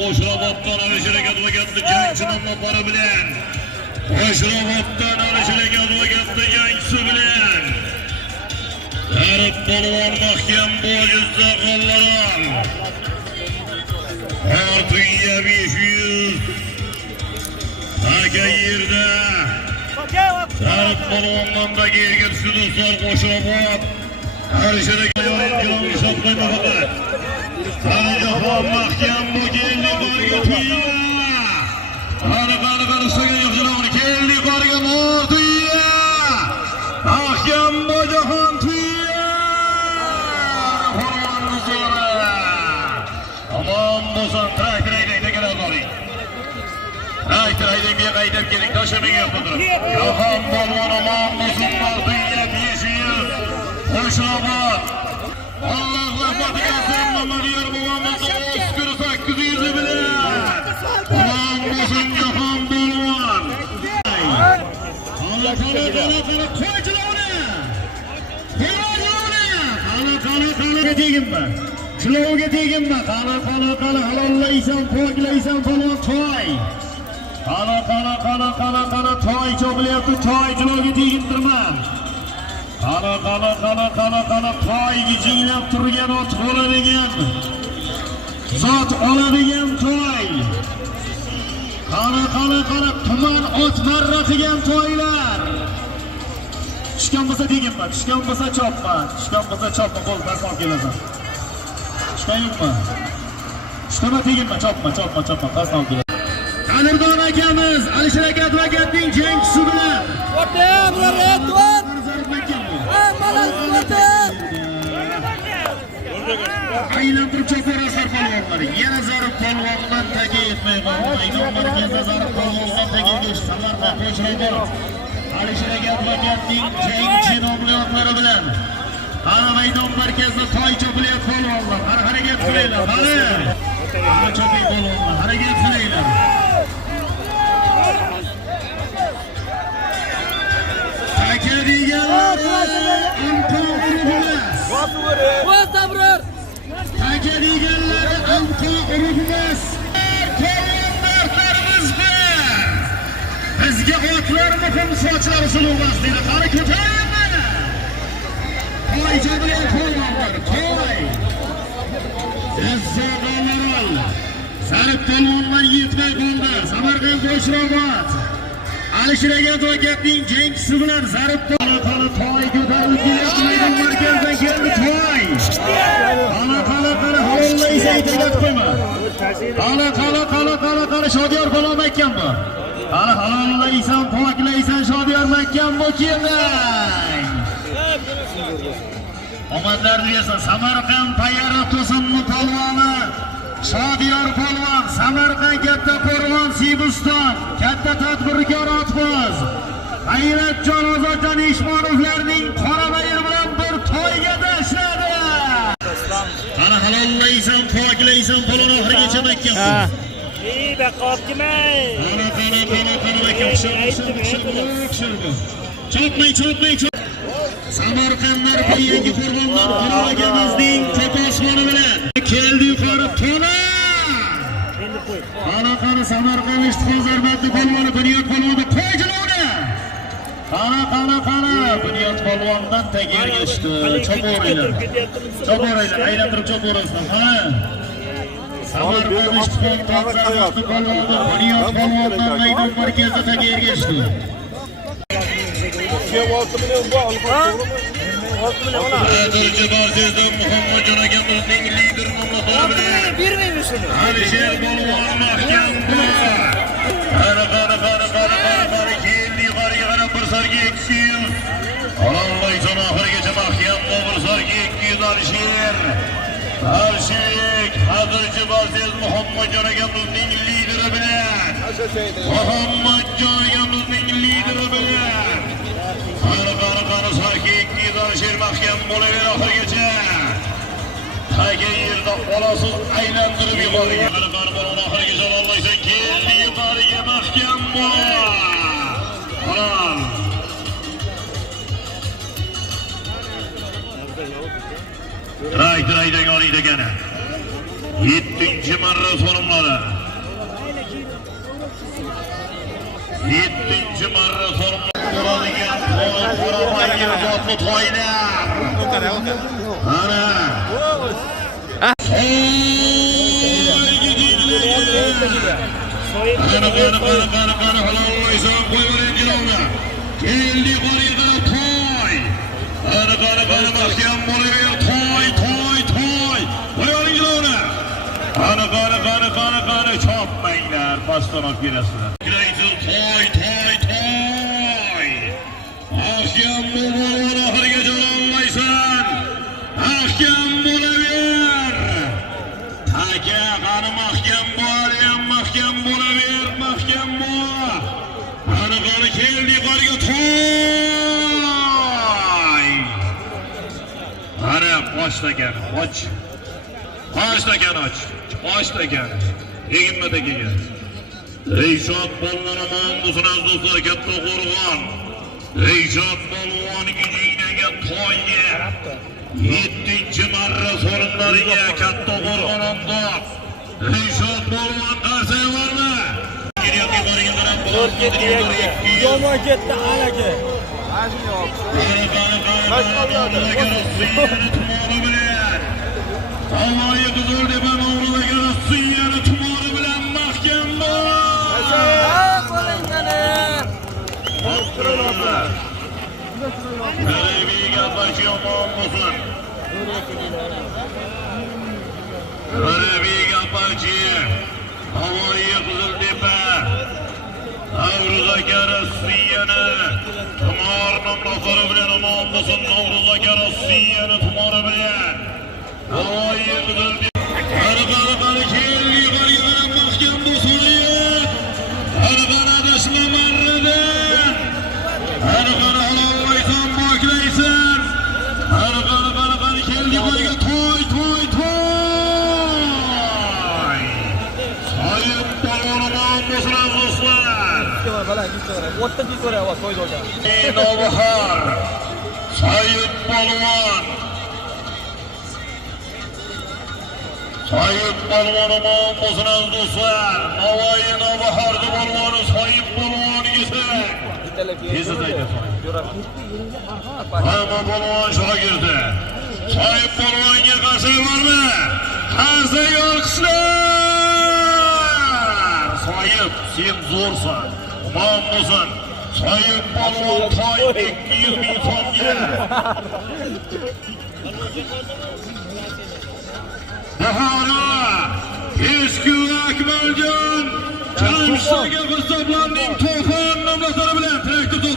Qo'shroboddan Alisherga advokatni jangchi nomlari bilan Qo'shroboddan Alisherga advokatni jangchisi bilan Arab polvon mahkam bo'yizda qo'llaram Ortiya 500 Aka yerda Arab polvonlandagi yerga tushdi do'stlar Qo'shrobod Alisherga yo'l hisoblanmoqda Jahon mahkam bu keldi qorga tuya. Qani istagan yaxshiroqni keldi qorga mortiya. Mahkam bu jahon tuya. Qo'rg'onni so'ra. Aman bo'lsin traktoraydan kerak bo'ling. Traktoraydan bir qaydab keling, tashamang yo'qdir. Jahon polvon aman bo'lsin mortiya 500. Qo'shrobod. Allah rahmatiga olsin Mamadiyar Muhammad Oskar 800 bilan. Aman bo'lsin jahon polvon. Qani qo'ychilarni. Qani teginma. Shlovga teginma. Qani halollaysan, poklaysan polvon to'y. Qani to'y cho'g'layapti, to'y shlovga tegintirman. Qani to'yga jinglab turgan ot bo'ladigan zot oladigan to'y. Qani tuman ot marratigan to'ylar. Tushgan bo'lsa teginma, tushgan bo'lsa chopma, qo'l tashlab kelasan. Tushganmi? Tushdimi teginma, chopma, tashlab kelasan. Qadrdon akamiz Alisher aka advokatning jangchisi bilan aylantirib choparaslar polvonlar. Yana zarb polvondan taga yetmay qoldi. Maydon markazida zarb polvondan taga geçti. Samarqand Qo'shrobod Alisher aka advokatning jangchi nomlari bilan qani maydon markazida to'y chopilyapti polvonlar. Qani harakat qilinglar. Qani choping polvonlar. Harakat qilinglar. Taka deganlar Taka deganlari anqa urug'mas. Bizga otlar muhim, sochlar suluvmas deydi. Qani ko'taring mana. To'y bilan polvonlar, to'y. Izzat Zarb polvonlar yetmay qoldi. Samarqand Qo'shrobod Alisher aka advokatning jangchisi bilan zarb to'y ko'tarilib kelyapti. Maydon markazidan keldi to'y. Qani halollaysan aytib qo'yma. Qani Shodiyor polvon makkan bu. Qani halollaysan, poklaysan Shodiyor makkan bu keling. Omadlar bersin. Samarqand Payara to'sinni polvoni Shodiyor polvon, Samarqand katta qo'rg'on Sibiston, katta tadbirkor otboz G'ayratjon Ozodjon Eshmonovlarning qora bayri bilan bir to'yga tashladi. Qani halollaysan, poklaysan polvon oxirigacha makkan. Baqotgimay. Chopmay. Samarqandlar bu yangi qo'rg'ondan qo'rg'onimizning cho'posmoni bilan keldi yuqori to'la. Qani Samarqand ishtiqol zarbatli polvoni Bunyod polvonni qo'yjilovni. Qani Bunyod polvondan tagerga tushdi. Cho'poraylar, aylantirib cho'porasizlar. Samarqand ishtiqol zarbatli polvoni Bunyod polvondan maydon markazida tagerga tushdi. Hozircha Barzezdan Muhammadjon akamizning lider nomlari bilan bermaymi shuni? Alisher polvon mahkam bu. Qani keldi yuqoriga qarab bir sarga 200. Alollaysan oxirigacha mahkam bu bir sarga 200 Alisher. Hozircha Barzez Muhammadjon akamizning lideri bilan. Muhammadjon akamizning lideri bilan. Qani sarga 200 Alisher mahkam bo'laver oxirigacha. Taga yerda olasiz aylantirib yuqoriga. Qani polvon oxirigacha ololmaysan keldi yuqoriga mahkam bo'la. Traktoraydan oliydi gana. 7-marra so'rimlari. 7-chi marra soruladigan to'y Qorabayir zotli to'ylar. Ana. Qani halollaysan qo'yvering jilovni. Keldi qoriga to'y. Qani mahkam bo'laver to'y. Qo'yvering jilovni. Qani chopmanglar, pastdan olib kelasizlar. Kiraysiz to'y. Mahkam bo'laver, oxirigacha olmaysan. Mahkam bo'laver. Taka qani mahkam bo'laver, mahkam bo'laver, mahkam bo'l. Qani keldi qoriga to'y. Qani boshlagan, och. Boshlagan. Egimadagiga. Eshot polvon bo'lsin do'stlar, katta qo'rg'on. Eshot polvon gijinaga to'yga. 7-chi marra so'rinlariga katta qo'rg'on ondoq. Eshot polvon qarsa bormi? Yomon ketdi alaka. Alloh qizil deb o'g'riga Rossiyani tumori bilan mahkam bo'l. G'aribiga barcha yomon bo'lsin. G'aribiga barcha Alloh qizil deb o'g'riga Rossiyani tumori bilan omon bo'lsin. O'g'riga Rossiyani tumori bilan Alloh qizil deb qani keldi qoriga bilan mahkam bo'lsin. Qani adashmamarridan. Qani halollaysan, poklaysan. Qani keldi qoriga to'y. Soyib polvonimon bo'lsin do'stlar. O'tta ko'ra to'y bo'lgan. Navbahor. Soyib polvon. Soyib polvonimon bo'lsin do'stlar. Navoiy Navbahorda polvoni Soyib polvonigisi. Tezda aytasan. Hamma polvon shogirdi. Soyib polvonga qarshi bormi? Qarshi yo'qsizlar. Soyib, sen zo'rsan. Omon bo'lsin. Soyib polvon to'y 200 ming so'mga. Bahora, eski Akmaljon, Jamshidga hisoblanning to'y.